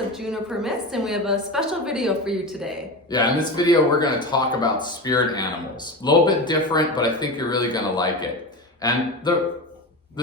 of Juniper Mist, and we have a special video for you today. Yeah, in this video we're going to talk about spirit animals. A little bit different, but I think you're really going to like it. And the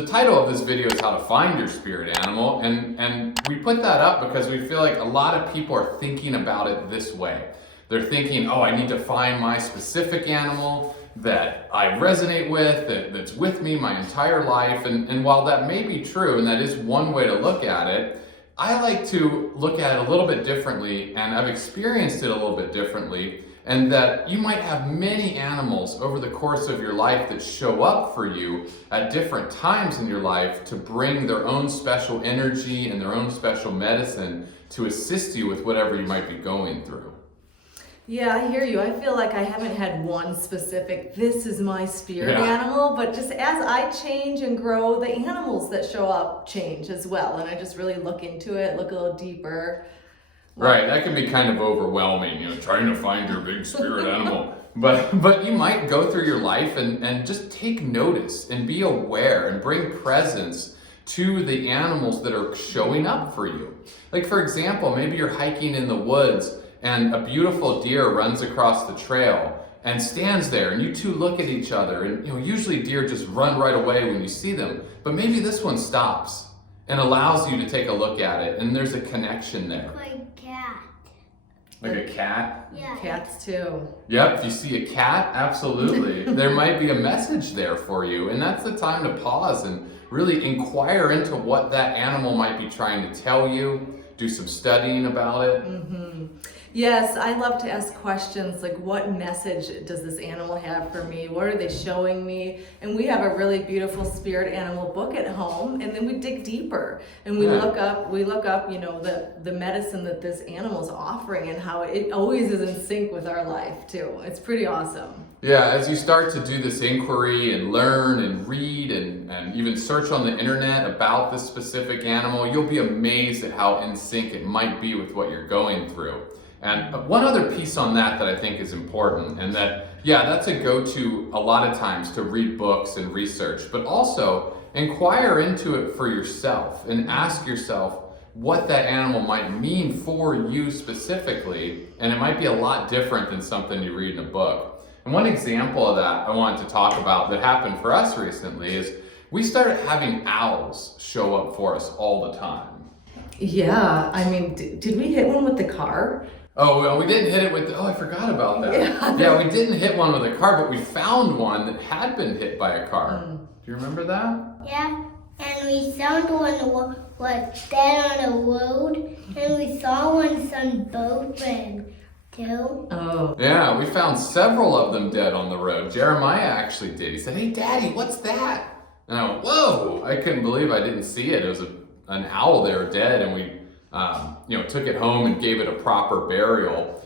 title of this video is How to Find Your Spirit Animal, and we put that up because we feel like a lot of people are thinking about it this way. They're thinking, oh, I need to find my specific animal that I resonate with, that's with me my entire life. And while that may be true, and that is one way to look at it, I like to look at it a little bit differently, and I've experienced it a little bit differently, and that you might have many animals over the course of your life that show up for you at different times in your life to bring their own special energy and their own special medicine to assist you with whatever you might be going through. Yeah, I hear you. I feel like I haven't had one specific, this is my spirit animal, but just as I change and grow, the animals that show up change as well. And I just really look into it, look a little deeper. Right, that can be kind of overwhelming, trying to find your big spirit animal. But you might go through your life and just take notice and be aware and bring presence to the animals that are showing up for you. Like, for example, maybe you're hiking in the woods and a beautiful deer runs across the trail and stands there, and you two look at each other, and usually deer just run right away when you see them, but maybe this one stops and allows you to take a look at it, and there's a connection there. Like a cat. Like a cat? Yeah. Cats too. Yep, if you see a cat, absolutely. There might be a message there for you, and that's the time to pause and really inquire into what that animal might be trying to tell you, do some studying about it. Yes, I love to ask questions like, what message does this animal have for me? What are they showing me? And we have a really beautiful spirit animal book at home, and then we dig deeper and we look up, the medicine that this animal's offering and how it always is in sync with our life too. It's pretty awesome. Yeah, as you start to do this inquiry and learn and read and even search on the internet about this specific animal, you'll be amazed at how in sync it might be with what you're going through. And one other piece on that I think is important, and that's a go-to a lot of times to read books and research, but also inquire into it for yourself and ask yourself what that animal might mean for you specifically, and it might be a lot different than something you read in a book. And one example of that I wanted to talk about that happened for us recently is we started having owls show up for us all the time. Yeah, I mean, did we hit one with the car? Oh, well, we didn't hit it with, I forgot about that. Yeah, we didn't hit one with a car, but we found one that had been hit by a car. Do you remember that? Yeah, and we found one was dead on the road, and we saw one son boatman too. Oh. Yeah, we found several of them dead on the road. Jeremiah actually did. He said, "Hey, Daddy, what's that?" And I went, "Whoa!" I couldn't believe I didn't see it. It was an owl there dead, and we took it home and gave it a proper burial.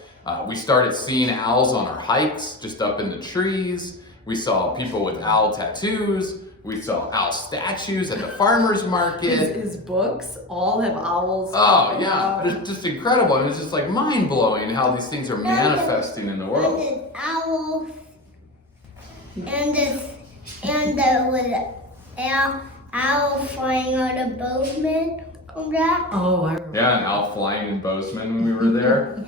We started seeing owls on our hikes, just up in the trees. We saw people with owl tattoos. We saw owl statues at the farmer's market. His books all have owls. Oh yeah, it's just incredible. And it's just like mind-blowing how these things are manifesting in the world. And this owl, and there was an owl flying on a boatman. Oh, I remember. Yeah, an owl flying in Bozeman when we were there.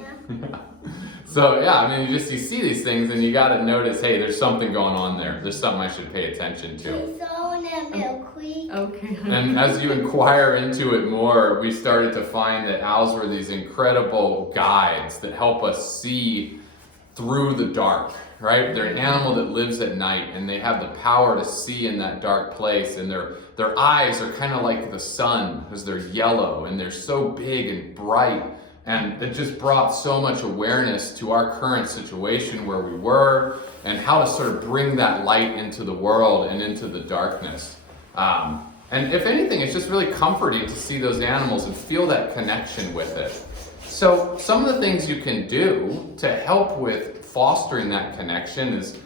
So yeah, I mean, you see these things and you got to notice, hey, there's something going on there. There's something I should pay attention to. We saw one at Mill Creek. Okay. And as you inquire into it more, we started to find that owls were these incredible guides that help us see through the dark, right? They're an animal that lives at night, and they have the power to see in that dark place, and their eyes are kind of like the sun because they're yellow and they're so big and bright. And it just brought so much awareness to our current situation where we were and how to sort of bring that light into the world and into the darkness. And if anything, it's just really comforting to see those animals and feel that connection with it. So some of the things you can do to help with fostering that connection is,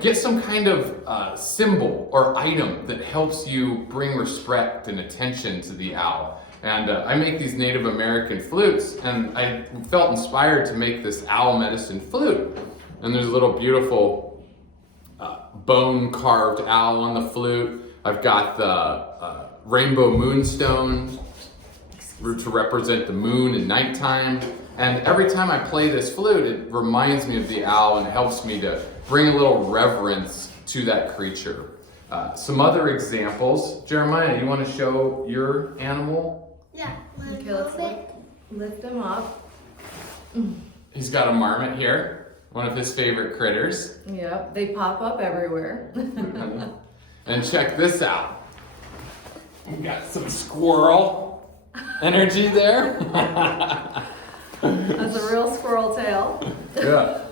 get some kind of symbol or item that helps you bring respect and attention to the owl. And I make these Native American flutes, and I felt inspired to make this owl medicine flute. And there's a little beautiful bone carved owl on the flute. I've got the rainbow moonstone to represent the moon and nighttime. And every time I play this flute, it reminds me of the owl and helps me to bring a little reverence to that creature. Some other examples. Jeremiah, you want to show your animal? Yeah. Okay, let's lift them up. He's got a marmot here, one of his favorite critters. Yep, they pop up everywhere. And check this out. We got some squirrel energy there. That's a real squirrel tail. Yeah.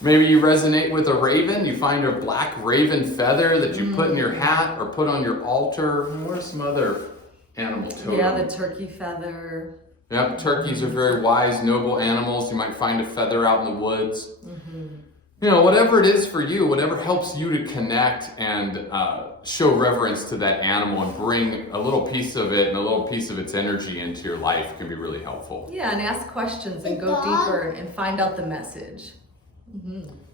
Maybe you resonate with a raven. You find a black raven feather that you put in your hat or put on your altar. What are some other animal totems? Yeah, the turkey feather. Yep, turkeys are very wise, noble animals. You might find a feather out in the woods. You know, whatever it is for you, whatever helps you to connect and show reverence to that animal and bring a little piece of it and a little piece of its energy into your life can be really helpful. Yeah, and ask questions and go deeper and find out the message.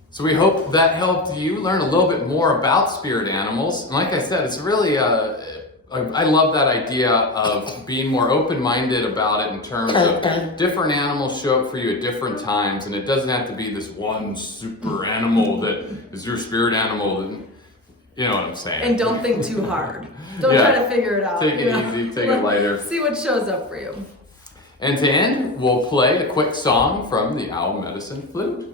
So we hope that helped you learn a little bit more about spirit animals. And like I said, it's really, I love that idea of being more open-minded about it in terms of different animals show up for you at different times. And it doesn't have to be this one super animal that is your spirit animal. And, you know what I'm saying. And don't think too hard. Don't Yeah. try to figure it out. Take it easy, take it lighter. See what shows up for you. And to end, we'll play a quick song from the Owl Medicine Flute.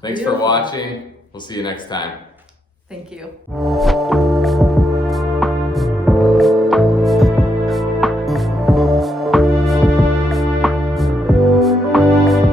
Thanks for watching. We'll see you next time. Thank you.